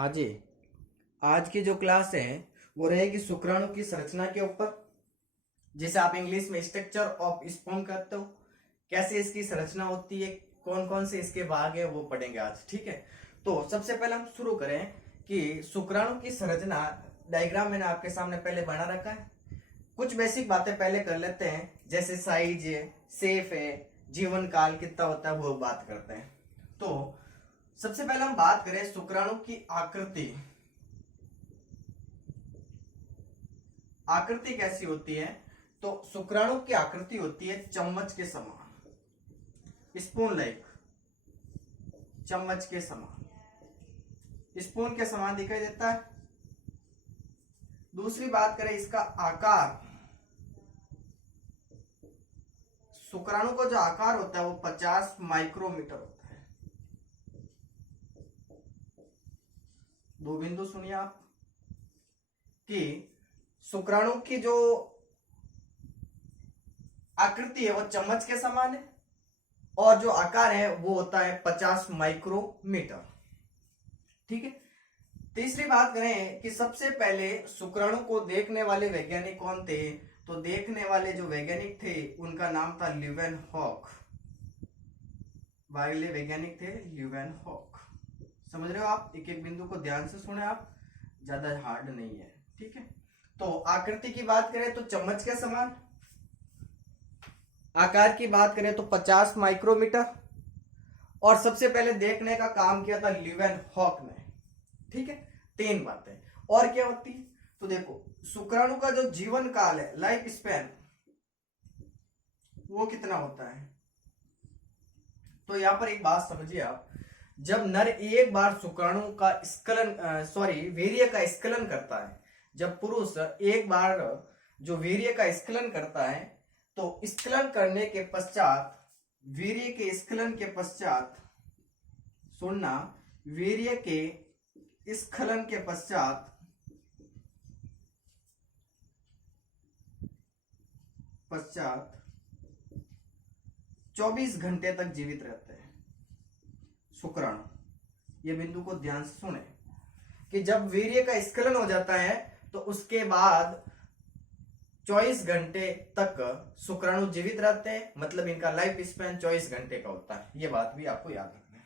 हाँ जी। आज की जो क्लास है वो रहेगी शुक्राणु की संरचना के ऊपर, जिसे आप इंग्लिश में स्ट्रक्चर ऑफ स्पर्म कहते हो। कैसे इसकी संरचना होती है, कौन कौन से इसके भाग है, वो पढ़ेंगे आज। ठीक है, तो सबसे पहले हम शुरू करें कि शुक्राणु की संरचना डायग्राम मैंने आपके सामने पहले बना रखा है। कुछ बेसिक बातें पहले कर लेते हैं, जैसे साइज है, शेप है, जीवन काल कितना होता है, वो बात करते हैं। तो सबसे पहले हम बात करें शुक्राणु की आकृति। आकृति कैसी होती है? तो शुक्राणु की आकृति होती है चम्मच के समान, स्पून लाइक, चम्मच के समान, स्पून के समान दिखाई देता है। दूसरी बात करें इसका आकार, शुक्राणु का जो आकार होता है वो 50 माइक्रोमीटर होता है। दो बिंदु सुनिए आप कि शुक्राणु की जो आकृति है वो चम्मच के समान है और जो आकार है वो होता है 50 माइक्रोमीटर। ठीक है, तीसरी बात करें कि सबसे पहले शुक्राणु को देखने वाले वैज्ञानिक कौन थे? तो देखने वाले जो वैज्ञानिक थे उनका नाम था ल्यूवेनहॉक। वाले वैज्ञानिक थे ल्यूवेनहॉक। समझ रहे हो आप? एक एक बिंदु को ध्यान से सुने आप, ज्यादा हार्ड नहीं है। ठीक है, तो आकृति की बात करें तो चम्मच के समान, आकार की बात करें तो 50 माइक्रोमीटर, और सबसे पहले देखने का काम किया था ल्यूवेनहॉक ने। ठीक है, तीन बातें। और क्या होती है? तो देखो, शुक्राणु का जो जीवन काल है, लाइफ स्पैन, वो कितना होता है? तो यहां पर एक बात समझिए आप, जब नर एक बार शुक्राणु का वीर्य का स्खलन करता है, जब पुरुष एक बार जो वीर्य का स्खलन करता है, तो स्खलन करने के पश्चात, वीर्य के स्खलन के पश्चात, सुनना, वीर्य के स्खलन के पश्चात 24 घंटे तक जीवित रहते हैं शुक्राणु। ये बिंदु को ध्यान से सुने कि जब वीर्य का स्खलन हो जाता है तो उसके बाद 24 घंटे तक शुक्राणु जीवित रहते हैं, मतलब इनका लाइफ स्पैन 24 घंटे का होता है। ये बात भी आपको याद रखना है।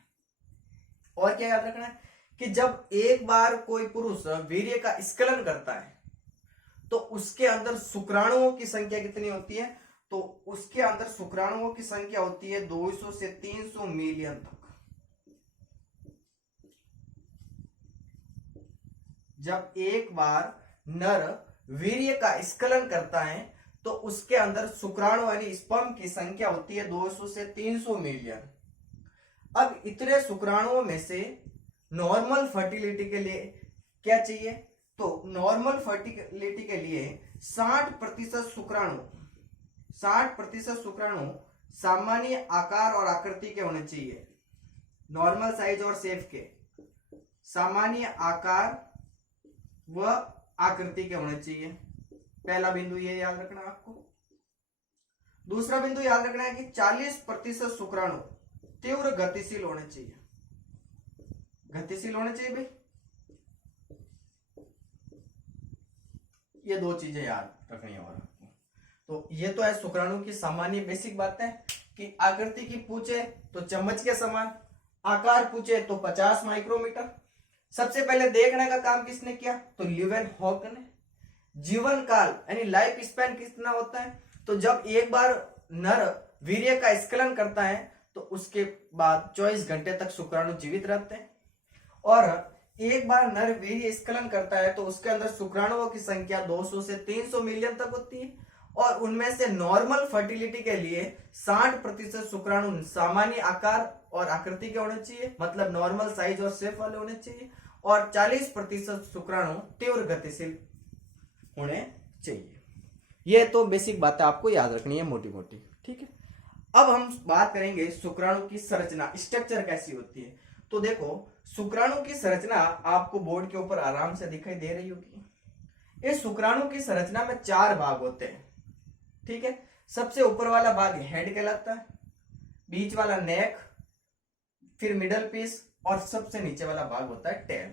और क्या याद रखना है कि जब एक बार कोई पुरुष वीर्य का स्खलन करता है तो उसके अंदर शुक्राणुओं की संख्या कितनी होती है? तो उसके अंदर शुक्राणुओं की संख्या होती है 200 से 300 मिलियन तक। जब एक बार नर वीर्य का स्खलन करता है तो उसके अंदर शुक्राणु यानी स्पर्म की संख्या होती है 200 से 300 मिलियन। अब इतने शुक्राणुओं में से नॉर्मल फर्टिलिटी के लिए क्या चाहिए? तो नॉर्मल फर्टिलिटी के लिए 60% शुक्राणु सामान्य आकार और आकृति के होने चाहिए, नॉर्मल साइज और शेप के, सामान्य आकार व आकृति के होने चाहिए। पहला बिंदु ये याद रखना आपको। दूसरा बिंदु याद रखना है कि 40% शुक्राणु तीव्र गतिशील होने चाहिए। गतिशील होने चाहिए भाई, ये दो चीजें याद रखनी है। और आपको तो ये तो है शुक्राणु की सामान्य बेसिक बातें कि आकृति की पूछे तो चम्मच के समान, आकार पूछे तो 50 माइक्रोमीटर। सबसे पहले देखने का काम किसने किया? तो ल्यूवेनहॉक ने। जीवन काल यानी लाइफ स्पैन कितना होता है? तो जब एक बार नर वीर्य का स्खलन करता है तो उसके बाद 24 घंटे तक शुक्राणु जीवित रहते हैं, और एक बार नर वीर्य स्खलन करता है तो उसके अंदर शुक्राणुओं की संख्या 200 से 300 मिलियन तक होती है, और उनमें से नॉर्मल फर्टिलिटी के लिए 60% शुक्राणु सामान्य आकार और आकृति के होने चाहिए, मतलब नॉर्मल साइज और शेप वाले होने चाहिए, और 40% शुक्राणु तीव्र गतिशील होने चाहिए। ये तो बेसिक बातें आपको याद रखनी है, मोटी मोटी। ठीक है, अब हम बात करेंगे शुक्राणु की संरचना, स्ट्रक्चर कैसी होती है। तो देखो, शुक्राणु की संरचना आपको बोर्ड के ऊपर आराम से दिखाई दे रही होगी। इस शुक्राणु की संरचना में 4 भाग होते हैं। ठीक है, सबसे ऊपर वाला भाग हेड कहलाता है, बीच वाला नेक, फिर मिडल पीस, और सबसे नीचे वाला भाग होता है टेल।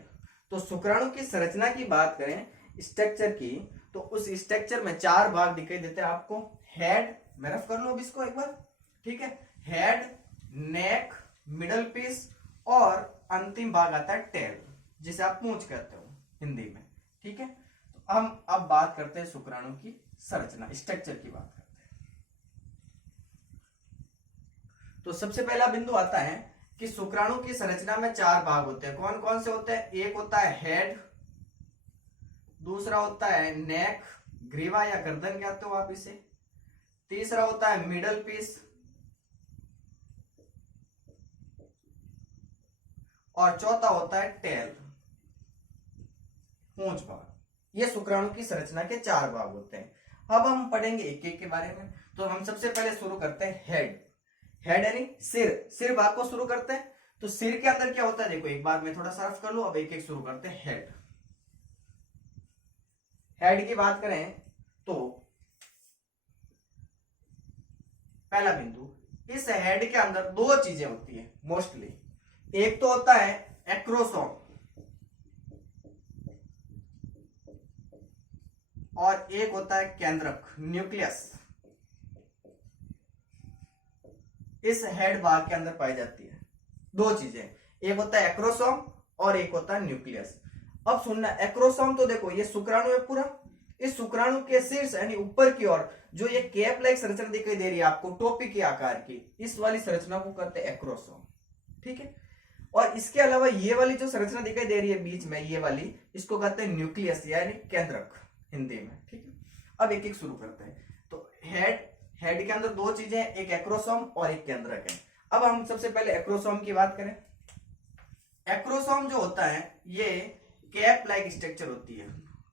तो शुक्राणु की संरचना की बात करें, स्ट्रक्चर की, तो उस स्ट्रक्चर में 4 भाग दिखाई देते हैं आपको। हेड, मैं रफ कर लूं अब इसको एक बार, ठीक है। हेड, नेक, मिडल पीस और अंतिम भाग आता है टेल, जिसे आप पूंछ कहते हो हिंदी में, ठीक है। तो हम अब बात करते हैं शुक्राणु की संरचना, स्ट्रक्चर की बात करते हैं। तो सबसे पहला बिंदु आता है कि शुक्राणु की संरचना में 4 भाग होते हैं। कौन कौन से होते हैं? एक होता है हेड, दूसरा होता है नेक, ग्रीवा या गर्दन कहते हो आप इसे, तीसरा होता है मिडल पीस, और चौथा होता है टेल, पूंछ भाग। ये शुक्राणु की संरचना के 4 भाग होते हैं। अब हम पढ़ेंगे एक एक के बारे में। तो हम सबसे पहले शुरू करते हैं हेड। हेड यानी सिर भाग को शुरू करते हैं। तो सिर के अंदर क्या होता है, देखो एक बार मैं थोड़ा सा रफ कर लूं, अब एक एक शुरू करते हैं। हेड की बात करें तो पहला बिंदु, इस हेड के अंदर 2 चीजें होती है मोस्टली। एक तो होता है एक्रोसोम और एक होता है केंद्रक, न्यूक्लियस। इस हेड भाग के अंदर पाई जाती है 2 चीजें, एक होता है एक्रोसोम और एक होता है न्यूक्लियस। अब सुनना, एक्रोसोम तो देखो ये शुक्राणु है पूरा। इस शुक्राणु के शीर्ष यानी ऊपर की ओर जो ये कैप लाइक संरचना दिखाई दे रही है आपको, टोपी के आकार की, इस वाली संरचना को कहते हैं एक्रोसोम, ठीक है। और इसके अलावा ये वाली जो संरचना दिखाई दे रही है बीच में, ये वाली, इसको कहते हैं न्यूक्लियस यानी केंद्रक हिंदी में, ठीक है। अब एक एक शुरू करते हैं। तो हेड के अंदर 2 चीजें, एक एक्रोसोम और एक केंद्रक है। अब हम सबसे पहले एक्रोसोम की बात करें। एक्रोसोम जो होता है ये कैप लाइक स्ट्रक्चर होती है,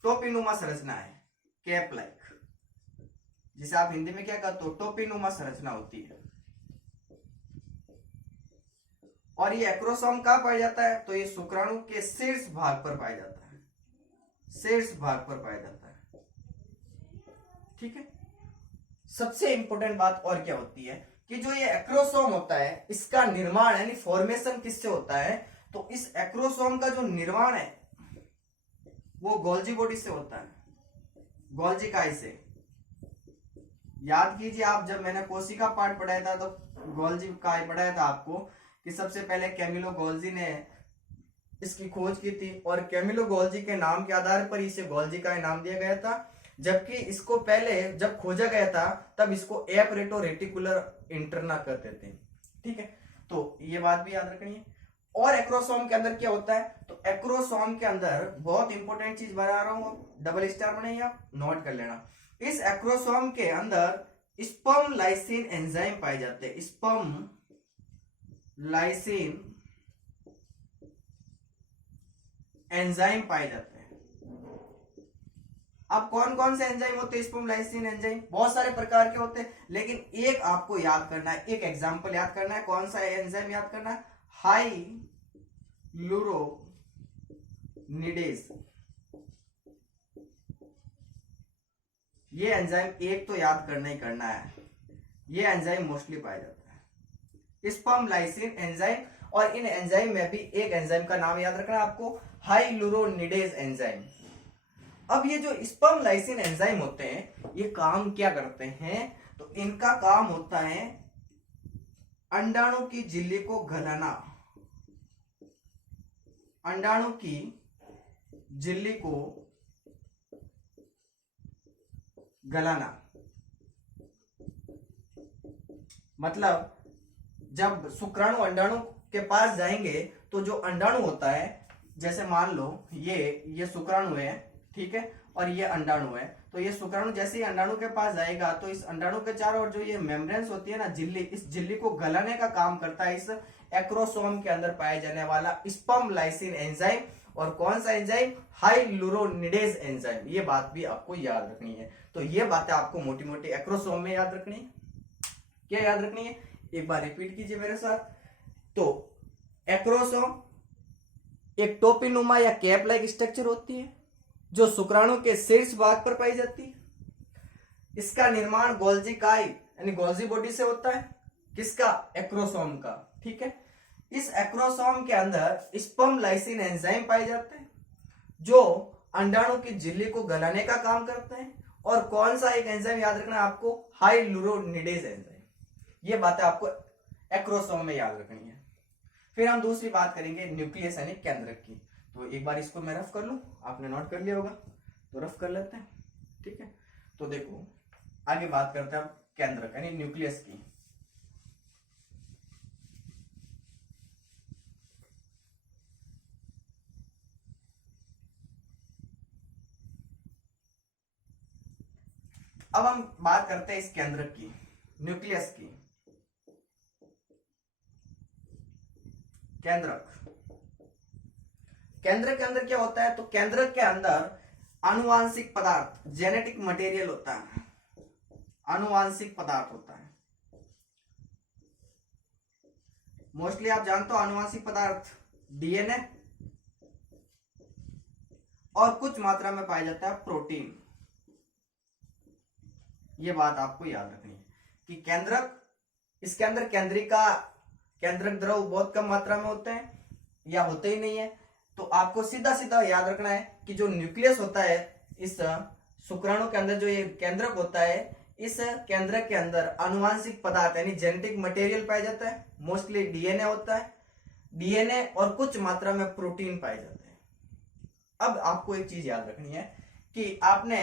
टोपीनुमा संरचना है, कैप लाइक, जिसे आप हिंदी में क्या कहते हो, टोपीनुमा संरचना होती है। और ये एक्रोसोम कहां पाया जाता है, तो ये शुक्राणु के शीर्ष भाग पर पाया जाता है, शीर्ष भाग पर पाया जाता है, ठीक है। सबसे इंपॉर्टेंट बात और क्या होती है कि जो ये एक्रोसोम होता है, इसका निर्माण यानी फॉर्मेशन किससे होता है, तो इस एक्रोसोम का जो निर्माण है वो गोल्जी बॉडी से होता है, गोल्जी काय से। याद कीजिए आप, जब मैंने कोशिका पार्ट पढ़ाया था तो गोल्जी काय पढ़ाया था आपको कि सबसे पहले कैमिलो गोल्जी ने इसकी खोज की थी और कैमिलो गोल्जी के नाम के आधार पर इसे गोल्जी काय नाम दिया गया था। जबकि इसको पहले जब खोजा गया था तब इसको एपरेटो रेटिकुलर इंटरना कहते थे, ठीक है। तो ये बात भी याद रखनी है। और एक्रोसोम के अंदर क्या होता है, तो एक्रोसोम के अंदर बहुत इंपॉर्टेंट चीज बना रहा हूं, डबल स्टार बनाइए आप, नोट कर लेना। इस एक्रोसोम के अंदर स्पर्म लाइसिन एंजाइम पाए जाते हैं, स्पर्म लाइसिन एंजाइम पाए जाते हैं। अब कौन कौन से एंजाइम होते हैं स्पर्म लाइसिन एंजाइम, बहुत सारे प्रकार के होते हैं, लेकिन एक आपको याद करना है, एक एग्जांपल याद करना है। कौन सा एंजाइम याद करना है, हाइलुरोनिडेज। ये एंजाइम एक तो याद करना ही करना है, ये एंजाइम मोस्टली पाया जाता है, स्पर्म लाइसिन एंजाइम। और इन एंजाइम में भी एक एंजाइम का नाम याद रखना है आपको, हाइलुरोनिडेज एंजाइम। अब ये जो स्पर्म लाइसिन एंजाइम होते हैं ये काम क्या करते हैं, तो इनका काम होता है अंडाणु की झिल्ली को गलाना, अंडाणु की झिल्ली को गलाना। मतलब जब शुक्राणु अंडाणु के पास जाएंगे तो जो अंडाणु होता है, जैसे मान लो ये शुक्राणु है, ठीक है, और ये अंडाणु है, तो ये शुक्राणु जैसे ही अंडाणु के पास जाएगा तो इस अंडाणु के चारों ओर जो ये मेम्ब्रेन्स होती है ना, झिल्ली, इस झिल्ली को गलाने का काम करता है इस एक्रोसोम के अंदर पाया जाने वाला स्पर्म लाइसिन एंजाइम। और कौन सा एंजाइम, हाइलुरोनिडेज एंजाइम। ये बात भी आपको याद रखनी है। तो ये बातें आपको मोटी मोटी एक्रोसोम में याद रखनी है। क्या याद रखनी है, एक बार रिपीट कीजिए मेरे साथ। तो एक्रोसोम एक टोपीनुमा या कैप लाइक स्ट्रक्चर होती है जो शुक्राणु के शीर्ष भाग पर पाई जाती है। इसका निर्माण गोल्जी काय यानी गोल्जी बॉडी से होता है, किसका, एक्रोसोम का, ठीक है। इस एक्रोसोम के अंदर स्पर्म लाइसिन एंजाइम पाए जाते हैं जो अंडाणु की झिल्ली को गलाने का काम करते हैं, और कौन सा एक एंजाइम याद रखना है आपको, हाइलुरोनिडेज एंजाइम। ये बातें आपको एक्रोसोम में याद रखनी है। फिर हम दूसरी बात करेंगे न्यूक्लियस यानी केंद्रक की। तो एक बार इसको मैं रफ कर लूं, आपने नोट कर लिया होगा तो रफ कर लेते हैं, ठीक है। तो देखो आगे बात करते हैं केंद्रक यानी न्यूक्लियस की। अब हम बात करते हैं इस केंद्रक की, न्यूक्लियस की। केंद्रक, केंद्रक के अंदर क्या होता है, तो केंद्रक के अंदर आनुवांशिक पदार्थ, जेनेटिक मटेरियल होता है, आनुवांशिक पदार्थ होता है। मोस्टली आप जानते हो आनुवांशिक पदार्थ डीएनए, और कुछ मात्रा में पाया जाता है प्रोटीन। ये बात आपको याद रखनी है कि केंद्रक, इसके अंदर केंद्रक द्रव बहुत कम मात्रा में होते हैं या होते ही नहीं है। तो आपको सीधा सीधा याद रखना है कि जो न्यूक्लियस होता है इस शुक्राणु के अंदर, जो ये केंद्रक होता है, इस केंद्रक के अंदर आनुवांशिक पदार्थ यानी जेनेटिक मटेरियल पाया जाता है, मोस्टली डीएनए होता है, डीएनए और कुछ मात्रा में प्रोटीन पाए जाते हैं। अब आपको एक चीज याद रखनी है कि आपने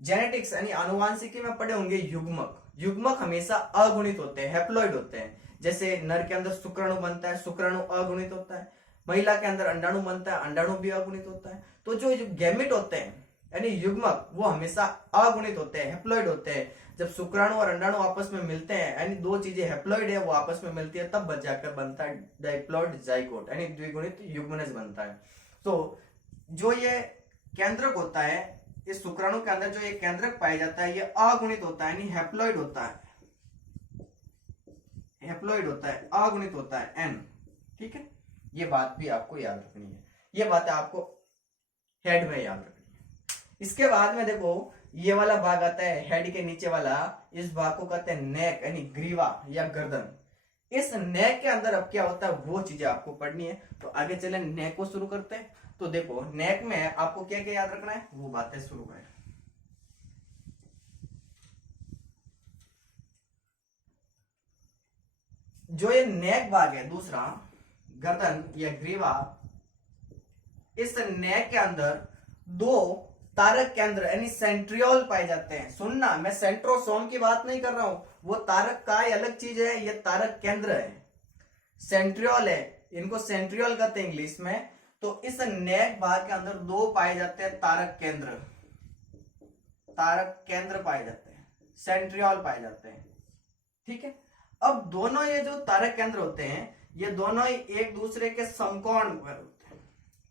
जेनेटिक्स यानी आनुवांशिकी में पढ़े होंगे युग्मक। युग्मक हमेशा अगुणित होते हैं, हेप्लॉइड होते हैं। जैसे नर के अंदर शुक्राणु बनता है, शुक्राणु अगुणित होता है। महिला के अंदर अंडाणु बनता है, अंडाणु भी अगुणित होता है। तो जो गैमेट होते हैं यानी युग्मक, वो हमेशा अगुणित होते हैं, हेप्लॉइड होते हैं। जब शुक्राणु और अंडाणु आपस में मिलते हैं, यानी दो चीजें हेप्लॉइड है वो आपस में मिलती है, तब बच जाकर बनता है डाइप्लॉइड जाइगोट यानी द्विगुणित युग्मनज बनता है। तो जो ये केंद्रक होता है, इस शुक्राणु के अंदर जो ये केंद्रक पाया जाता है, ये अगुणित होता है, यानी हेप्लॉइड होता है, हेप्लॉइड होता है, अगुणित होता है, एन। ठीक है, ये बात भी आपको याद रखनी है, ये बातें आपको हेड में याद रखनी है। इसके बाद में देखो ये वाला भाग आता है हेड के नीचे वाला, इस भाग को कहते हैं नेक यानी ग्रीवा या गर्दन। इस नेक के अंदर अब क्या होता है वो चीजें आपको पढ़नी है। तो आगे चले नेक को शुरू करते हैं। तो देखो नेक में आपको क्या क्या याद रखना है वो बातें शुरू करें। जो ये नेक भाग है दूसरा, गर्दन या ग्रीवा, इस नेक के अंदर दो तारक केंद्र यानी सेंट्रियोल पाए जाते हैं। सुनना, मैं सेंट्रोसोम की बात नहीं कर रहा हूं, वो तारक का अलग चीज है, ये तारक केंद्र है, सेंट्रियोल है, इनको सेंट्रियोल कहते हैं इंग्लिश में। तो इस नेक भाग के अंदर दो पाए जाते हैं तारक केंद्र, तारक केंद्र पाए जाते हैं, सेंट्रियोल पाए जाते हैं। ठीक है, अब दोनों ये जो तारक केंद्र होते हैं, ये दोनों ही एक दूसरे के समकोण पर होते हैं,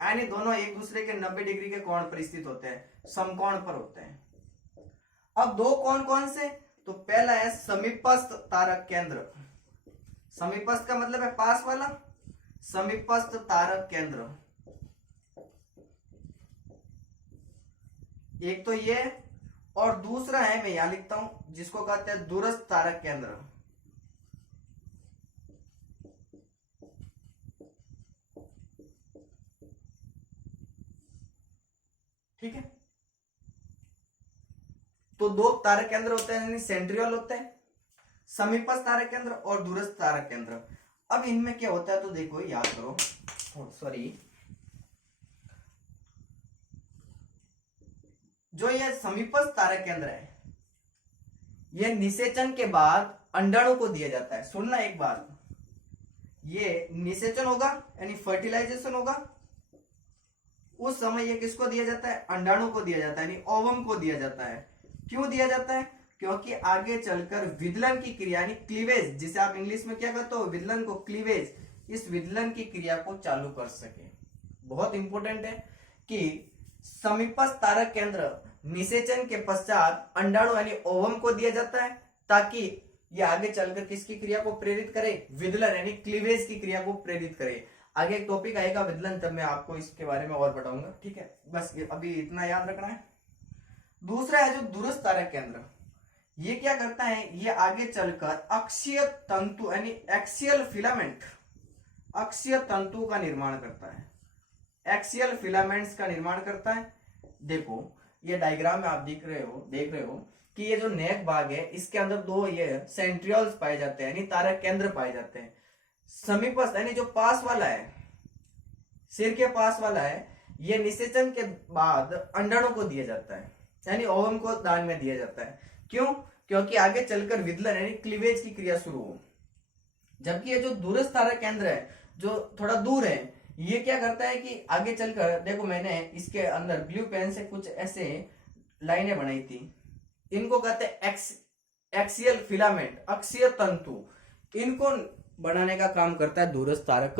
यानी दोनों एक दूसरे के 90 डिग्री के कोण पर स्थित होते हैं, समकोण पर होते हैं। अब दो कौन कौन से, तो पहला है समीपस्थ तारक केंद्र। समीपस्थ का मतलब है पास वाला, समीपस्थ तारक केंद्र एक तो ये, और दूसरा है मैं यहां लिखता हूं जिसको कहते हैं दूरस्थ तारक केंद्र। ठीक है, तो दो तारक केंद्र होते हैं यानी सेंट्रियोल होते हैं, समीपस्थ तारक केंद्र और दूरस्थ तारक केंद्र। अब इनमें क्या होता है तो देखो याद करो, सॉरी, जो ये समीपस्थ तारक केंद्र है, ये निषेचन के बाद अंडाणु को दिया जाता है। सुनना एक बात, ये निषेचन होगा यानी फर्टिलाइजेशन होगा, उस समय ये किसको दिया जाता है, अंडाणु को दिया जाता है, यानी ओवम को दिया जाता है। क्यों दिया जाता है, क्योंकि आगे चलकर विदलन की क्रिया यानी क्लीवेज, जिसे आप इंग्लिश में क्या कहते हो विदलन को, क्लीवेज, इस विदलन की क्रिया को चालू कर सके। बहुत इंपॉर्टेंट है कि समीपस्थ तारक केंद्र निषेचन के पश्चात अंडाणु यानी ओवम को दिया जाता है, ताकि ये आगे चलकर किसकी क्रिया को प्रेरित करे, विदलन यानी क्लीवेज की क्रिया को प्रेरित करे। आगे एक टॉपिक आएगा विदलन, तब मैं आपको इसके बारे में और बताऊंगा। ठीक है, बस अभी इतना याद रखना है। दूसरा है जो दूरस्थ तारक केंद्र, ये क्या करता है, ये आगे चलकर अक्षीय तंतु यानी एक्सियल फिलामेंट, अक्षीय तंतु का निर्माण करता है, एक्सियल फिलामेंट्स का निर्माण करता है। देखो ये डायग्राम में आप देख रहे हो कि ये जो नेक भाग है इसके अंदर दो ये सेंट्रियोल्स पाए जाते हैं, यानी तारक केंद्र पाए जाते हैं। समीपस्थ यानी जो पास वाला है, सिर के पास वाला है, ये निषेचन के बाद अंडाणु को दिया जाता है, यानी ओवम को दान में दिया जाता है। क्यों? क्योंकि आगे चलकर विदलन यानी क्लीवेज की क्रिया शुरू हो। जबकि ये जो दूरस्थ तारक केंद्र है जो थोड़ा दूर है, ये क्या करता है कि आगे चलकर, देखो मैंने इसके अंदर ब्लू पेन से कुछ ऐसे लाइनें बनाई थी, इनको कहते हैं एक्सियल फिलामेंट, अक्षीय तंतु। इनको बनाने का काम करता है दूरस्थ तारक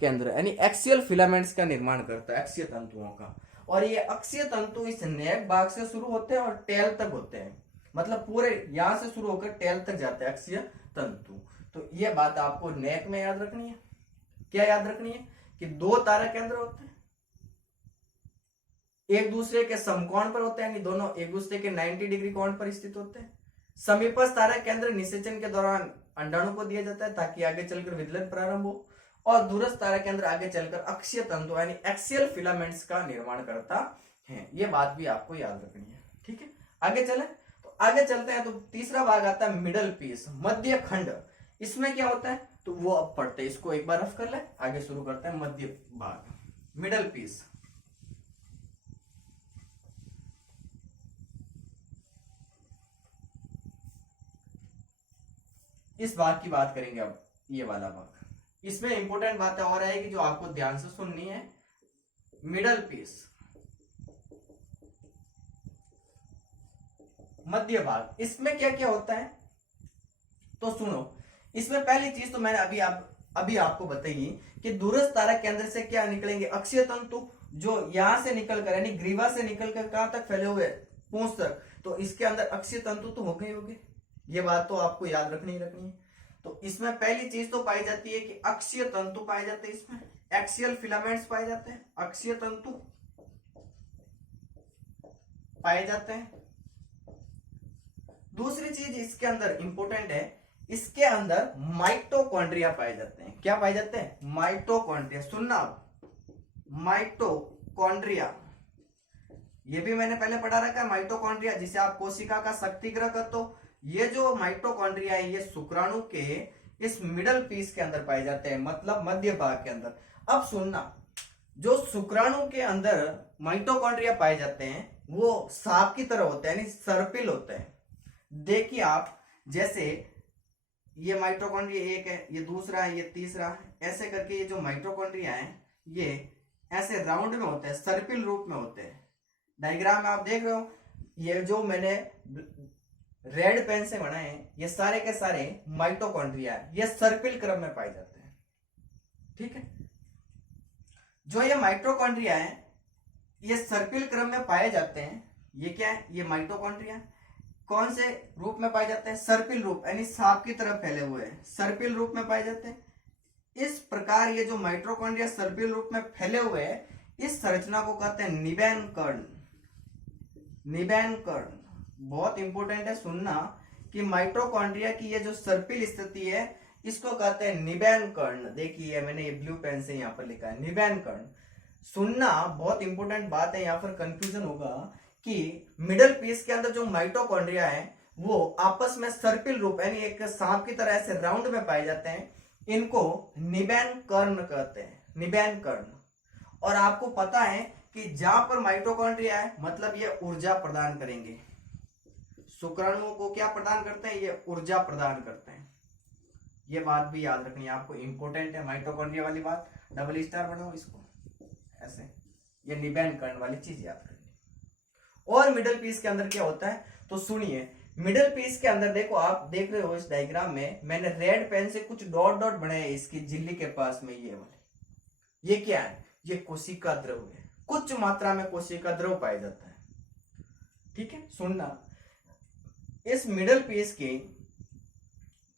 केंद्र, यानी एक्सियल फिलामेंट्स का निर्माण करता है, अक्षीय तंतुओं का। और ये अक्षीय तंतु इस नेक भाग से शुरू होते हैं और टेल तक होते हैं, मतलब पूरे यहां से शुरू होकर टेल तक जाते हैं अक्षीय तंतु। तो ये बात आपको नेक में याद रखनी है। क्या याद रखनी है? कि दो तारक केंद्र होते हैं, एक दूसरे के समकोण पर होते हैं, यानी दोनों एक दूसरे के 90 डिग्री कोण पर स्थित होते हैं। समीपस्थ तारक केंद्र निषेचन के दौरान अंडाणु को दिया जाता है ताकि आगे चलकर विदलन प्रारंभ हो, और दूरस्थ तारक केंद्र आगे चलकर अक्षीय तंतु यानी एक्सियल फिलामेंट्स का निर्माण करता है। ये बात भी आपको याद रखनी है। ठीक है, आगे चले तो आगे चलते हैं। तो तीसरा भाग आता है मिडल पीस, मध्य खंड। इसमें क्या होता है तो वो अब पढ़ते हैं, इसको एक बार रफ कर ले, आगे शुरू करते हैं। मध्य भाग, मिडल पीस। इस भाग की बात करेंगे अब, ये वाला भाग। इसमें इंपॉर्टेंट बातें और आएगी जो आपको ध्यान से सुननी है। मिडल पीस, मध्य भाग, इसमें क्या क्या होता है तो सुनो। इसमें पहली चीज तो मैंने अभी आपको बताई कि दूरस्थ तारक केंद्र से क्या निकलेंगे, अक्षीय तंतु, जो यहां से निकलकर यानी ग्रीवा से निकलकर कहां तक फैले हुए, पूंछ तक, तो इसके अंदर अक्षीय तंतु तो हो गए होंगे। ये बात तो आपको याद रखनी है। तो इसमें पहली चीज तो पाई जाती है कि अक्षीय तंतु पाए जाते हैं, इसमें एक्सियल फिलामेंट्स पाए जाते हैं, अक्षीय तंतु पाए जाते हैं। दूसरी चीज इसके अंदर इंपॉर्टेंट है, इसके अंदर माइटोकॉन्ड्रिया पाए जाते हैं। क्या पाए जाते हैं? माइटोकॉन्ड्रिया। सुनना, माइटोकॉन्ड्रिया, ये भी मैंने पहले पढ़ा रखा है। माइटोकॉन्ड्रिया जिसे आप कोशिका का शक्तिग्रह कहते हो, ये जो माइटोकॉन्ड्रिया है ये शुक्राणु के इस मिडल पीस के अंदर पाए जाते हैं, मतलब मध्य भाग के अंदर। अब सुनना, जो शुक्राणु के अंदर माइटोकॉन्ड्रिया पाए जाते हैं वो सांप की तरह होते हैं, यानी सर्पिल होते हैं। देखिए आप, जैसे ये माइटोकॉन्ड्रिया एक है, ये दूसरा है, ये तीसरा है, ऐसे करके ये जो माइटोकॉन्ड्रिया है ये ऐसे राउंड में होते हैं, सर्पिल रूप में होते हैं। डायग्राम में आप देख रहे हो, ये जो मैंने रेड पेन से बनाए हैं ये सारे के सारे माइटोकॉन्ड्रिया है, ये सर्पिल क्रम में पाए जाते हैं। ठीक है, जो ये माइटोकॉन्ड्रिया है ये सर्पिल क्रम में पाए जाते हैं। ये क्या है? ये माइटोकॉन्ड्रिया कौन से रूप में पाए जाते हैं? सर्पिल रूप, यानी सांप की तरह फैले हुए हैं, सर्पिल रूप में पाए जाते हैं। इस प्रकार ये जो माइटोकॉन्ड्रिया सर्पिल रूप में फैले हुए हैं, इस संरचना को कहते हैं निबैन कर्ण। निबैन कर्ण बहुत इंपॉर्टेंट है, सुनना कि माइटोकॉन्ड्रिया की ये जो सर्पिल स्थिति है इसको कहते हैं निबैन कर्ण। देखिए मैंने ये ब्लू पेन से यहाँ पर लिखा है निबैन कर्ण। सुनना, बहुत इंपॉर्टेंट बात है, यहाँ पर कंफ्यूजन होगा कि मिडल पीस के अंदर जो माइटोकॉन्ड्रिया है वो आपस में सर्पिल रूप यानी एक सांप की तरह ऐसे राउंड में पाए जाते हैं, इनको निबैन कर्ण कहते हैं, निबैन कर्ण। और आपको पता है कि जहां पर माइटोकॉन्ड्रिया है मतलब ये ऊर्जा प्रदान करेंगे, शुक्राणुओं को क्या प्रदान करते हैं? ये ऊर्जा प्रदान करते हैं। ये बात भी याद रखनी है आपको, इंपॉर्टेंट है माइटोकॉन्ड्रिया वाली बात, डबल स्टार बनाओ इसको ऐसे, ये निबैन कर्ण वाली चीज याद करनी। और मिडल पीस के अंदर क्या होता है तो सुनिए, मिडल पीस के अंदर देखो, आप देख रहे हो इस डायग्राम में मैंने रेड पेन से कुछ डॉट डॉट बनाए इसकी झिल्ली के पास में, ये वाले, ये क्या है? ये कोशिका द्रव है, कुछ मात्रा में कोशिका द्रव पाया जाता है। ठीक है, सुनना, इस मिडल पीस के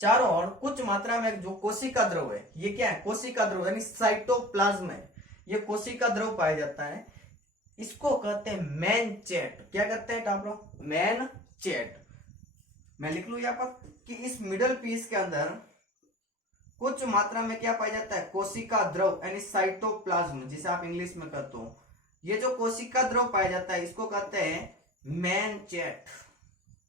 चारों ओर कुछ मात्रा में जो कोशिका द्रव है, ये क्या है? कोशिका द्रव यानी साइटोप्लाज्म है, ये कोशिका द्रव पाया जाता है। इसको कहते हैं मैन चेट। क्या कहते हैं टापरो? मैन चेट। मैं लिख लू यहाँ पर कि इस मिडल पीस के अंदर कुछ मात्रा में क्या पाया जाता है, कोशिका द्रव यानी साइटोप्लाज्म, जिसे आप इंग्लिश में कहते हो। ये जो कोशिका द्रव पाया जाता है इसको कहते हैं मैनचेट।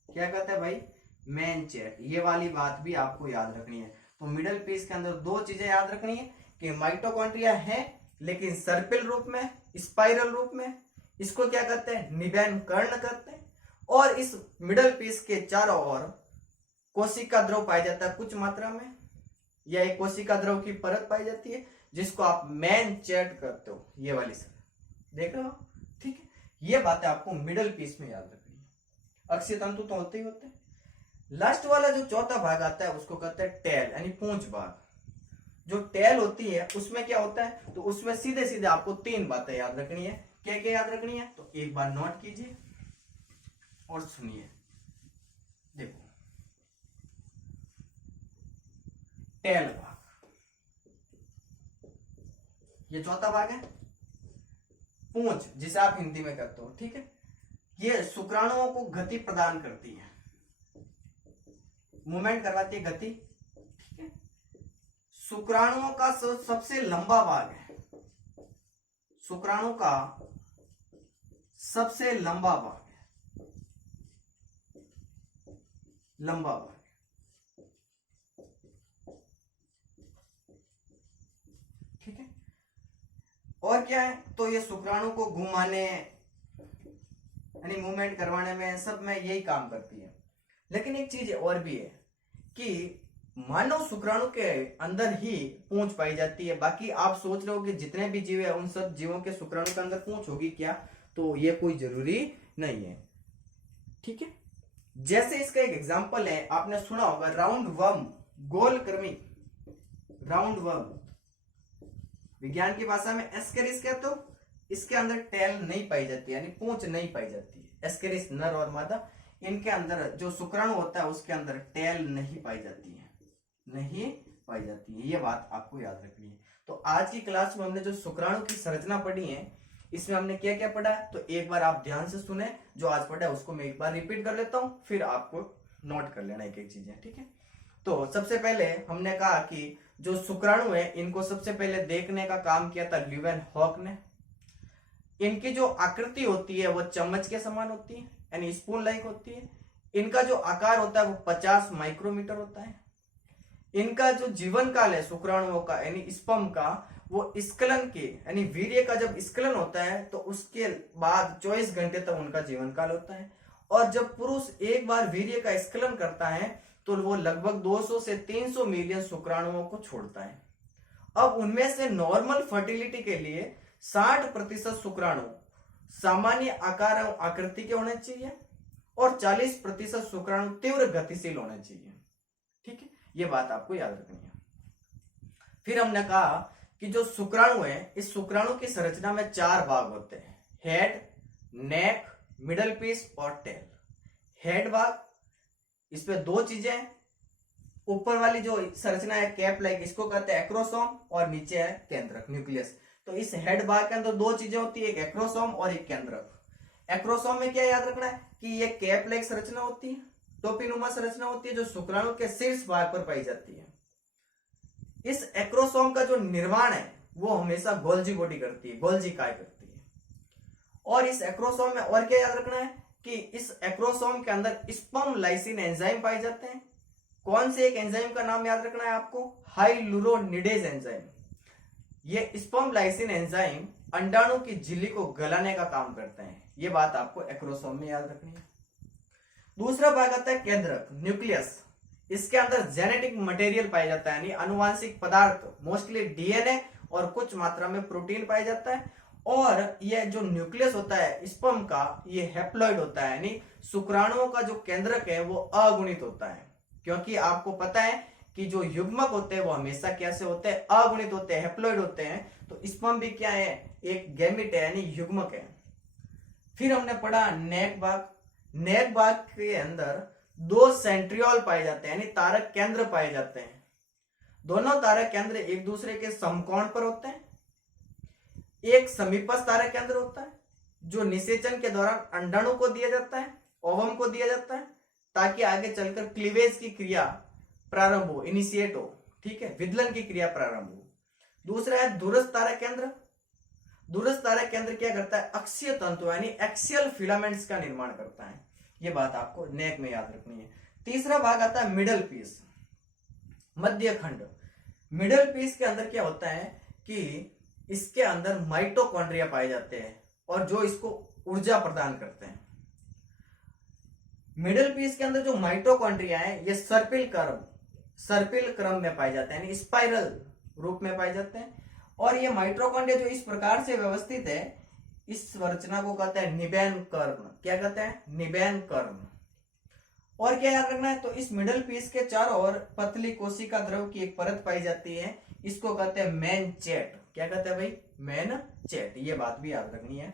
क्या कहते हैं भाई, मैनचेट। ये वाली बात भी आपको याद रखनी है। तो मिडल पीस के अंदर दो चीजें याद रखनी है कि माइटोकॉन्ड्रिया है लेकिन सर्पिल रूप में, स्पाइरल रूप में। इसको क्या कहते हैं, निबैन कर्ण कहते हैं। और इस मिडल पीस के चारों ओर कोशिका द्रव पाया जाता है कुछ मात्रा में, या एक कोशिका द्रव की परत पाई जाती है जिसको आप मैनचेट कहते हो। ये वाली सर देख रहे हो, ठीक है। ये बातें आपको मिडल पीस में याद रखनी है। अक्षीय तंतु तो होते ही होते हैं। लास्ट वाला जो चौथा भाग आता है उसको कहते हैं टेल यानी पूंछ भाग। जो टेल होती है उसमें क्या होता है, तो उसमें सीधे सीधे आपको तीन बातें याद रखनी है। क्या क्या याद रखनी है, तो एक बार नोट कीजिए और सुनिए। देखो, टेल भाग, ये चौथा भाग है। पूंछ जिसे आप हिंदी में कहते हो, ठीक है। ये शुक्राणुओं को गति प्रदान करती है, मूवमेंट करवाती है, गति, ठीक है। शुक्राणुओं का सबसे लंबा भाग है, शुक्राणु का सबसे लंबा भाग है, लंबा भाग, ठीक है। और क्या है, तो ये शुक्राणु को घुमाने यानी मूवमेंट करवाने में सब में यही काम करती है। लेकिन एक चीज और भी है कि मानव शुक्राणु के अंदर ही पूंछ पाई जाती है। बाकी आप सोच रहे हो कि जितने भी जीव है उन सब जीवों के शुक्राणु के अंदर पूंछ होगी क्या, तो ये कोई जरूरी नहीं है, ठीक है। जैसे इसका एक एग्जांपल है, आपने सुना होगा राउंड वर्म, गोल कृमि, राउंड वर्म, विज्ञान की भाषा में एस्केरिस कहते हो। इसके अंदर टेल नहीं पाई जाती यानी पूंछ नहीं पाई जाती है। एस्केरिस नर और मादा, इनके अंदर जो शुक्राणु होता है उसके अंदर टेल नहीं पाई जाती है, नहीं पाई जाती है। ये बात आपको याद रखनी है। तो आज की क्लास में हमने जो शुक्राणु की संरचना पढ़ी है, इसमें हमने क्या क्या पढ़ा है, तो एक बार आप ध्यान से सुने। जो आज पढ़ा है उसको मैं एक बार रिपीट कर लेता हूं, फिर आपको नोट कर लेना एक एक चीजें, ठीक है। तो सबसे पहले हमने कहा कि जो शुक्राणु है इनको सबसे पहले देखने का काम किया था ल्यूवेन हॉक ने। इनकी जो आकृति होती है वो चम्मच के समान होती है यानी स्पून लाइक होती है। इनका जो आकार होता है वो 50 माइक्रोमीटर होता है। इनका जो जीवन काल है शुक्राणुओं का यानी स्पर्म का, वो स्खलन के यानी वीर्य का जब स्खलन होता है तो उसके बाद 24 घंटे तक उनका जीवन काल होता है। और जब पुरुष एक बार वीर्य का स्खलन करता है तो वो लगभग 200 से 300 मिलियन शुक्राणुओं को छोड़ता है। अब उनमें से नॉर्मल फर्टिलिटी के लिए 60% शुक्राणु सामान्य आकार एवं आकृति के होने चाहिए और 40% शुक्राणु तीव्र गतिशील होने चाहिए, ठीक है। ये बात आपको याद रखनी है। फिर हमने कहा कि जो शुक्राणु है, इस शुक्राणु की संरचना में 4 भाग होते हैं, हेड, नेक, मिडल पीस और टेल। हेड भाग, इसमें 2 चीजें, ऊपर वाली जो संरचना है कैप लाइक, इसको कहते हैं एक्रोसोम, और नीचे है केंद्रक, न्यूक्लियस। तो इस हेड भाग के अंदर 2 चीजें होती है, एक एक्रोसोम और एक केंद्रक। एक्रोसोम में क्या याद रखना है कि ये कैप लाइक संरचना होती है, टोपीनुमा संरचना होती है, जो शुक्राणु के शीर्ष भाग पर पाई जाती है। इस एक्रोसोम का जो निर्माण है वो हमेशा गोल्जी बॉडी करती है, गोल्जी काय करती है। और इस एक्रोसोम में और क्या याद रखना है कि इस एक्रोसोम के अंदर स्पर्म लाइसिन एंजाइम पाए जाते हैं। कौन से एक एंजाइम का नाम याद रखना है आपको, हाइलुरोनिडेज एंजाइम। ये स्पर्म लाइसिन एंजाइम अंडाणु की झिल्ली को गलाने का काम करते हैं। ये बात आपको एक्रोसोम में याद रखनी है। दूसरा भाग आता है केंद्रक, न्यूक्लियस। इसके अंदर जेनेटिक मटेरियल पाया जाता है यानी आनुवांशिक पदार्थ, मोस्टली डीएनए और कुछ मात्रा में प्रोटीन पाया जाता है। और ये जो न्यूक्लियस होता है स्पर्म का, ये हैप्लॉइड होता है यानी शुक्राणुओं का जो केंद्रक है वो अगुणित होता है। क्योंकि आपको पता है कि जो युग्मक होते हैं वो हमेशा कैसे होते हैं, अगुणित होते हैं, हैप्लॉइड होते हैं। तो स्पर्म भी क्या है, एक गैमेट है यानी युग्मक है। फिर हमने पढ़ा नेक भाग। नेक भाग के अंदर 2 सेंट्रियोल पाए जाते हैं यानी तारक केंद्र पाए जाते हैं। दोनों तारक केंद्र एक दूसरे के समकोण पर होते हैं। एक समीपस्थ तारक केंद्र होता है जो निषेचन के दौरान अंडाणु को दिया जाता है, ओवम को दिया जाता है, ताकि आगे चलकर क्लीवेज की क्रिया प्रारंभ हो, इनिशिएट हो, ठीक है, विदलन की क्रिया प्रारंभ हुई। दूसरा है दूरस्थ तारा केंद्र। दूरस्थ तारा केंद्र क्या करता है, अक्षीय तंतु यानी एक्सियल फिलामेंट्स का निर्माण करता है। ये बात आपको नेक में याद रखनी है। तीसरा भाग आता है मिडल पीस, मध्य खंड। मिडल पीस के अंदर क्या होता है कि इसके अंदर माइटोकॉन्ड्रिया पाए जाते हैं और जो इसको ऊर्जा प्रदान करते हैं। मिडल पीस के अंदर जो माइटोकॉन्ड्रिया है ये सर्पिल क्रम में पाए जाते हैं, यानी स्पाइरल रूप में पाए जाते हैं। और ये माइटोकॉन्ड्रिया जो इस प्रकार से व्यवस्थित है, इस संरचना को कहते हैं निबेन कर्म। क्या कहते हैं, निबेन कर्म। और क्या याद रखना है, तो इस मिडल पीस के चारों ओर पतली कोशिका द्रव की एक परत पाई जाती है, इसको कहते हैं मेन चेट। क्या कहते हैं भाई, मेन चेट। ये बात भी याद रखनी है।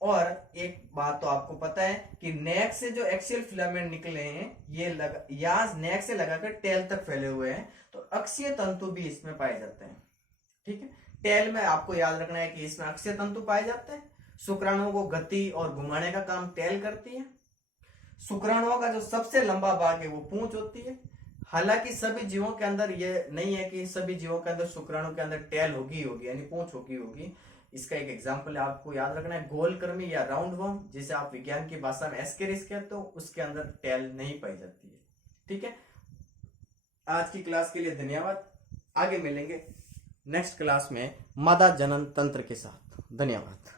और एक बात तो आपको पता है कि नेक से जो एक्सियल फिलामेंट निकले हैं ये नेक से लगाकर टेल तक फैले हुए हैं, तो अक्षीय तंतु भी इसमें पाए जाते हैं। ठीक है, टेल में आपको याद रखना है कि इसमें अक्षीय तंतु पाए जाते हैं। शुक्राणुओं को गति और घुमाने का काम टेल करती है। शुक्राणुओं का जो सबसे लंबा भाग है वो पूंछ होती है। हालांकि सभी जीवों के अंदर ये नहीं है कि सभी जीवों के अंदर शुक्राणु के अंदर टेल होगी यानी पूंछ होगी। इसका एक एग्जाम्पल आपको याद रखना है, गोलकृमि या राउंड वर्म, जिसे आप विज्ञान की भाषा में एस्केरिस कहते हो, उसके अंदर टेल नहीं पाई जाती है। ठीक है, आज की क्लास के लिए धन्यवाद। आगे मिलेंगे नेक्स्ट क्लास में मादा जनन तंत्र के साथ। धन्यवाद।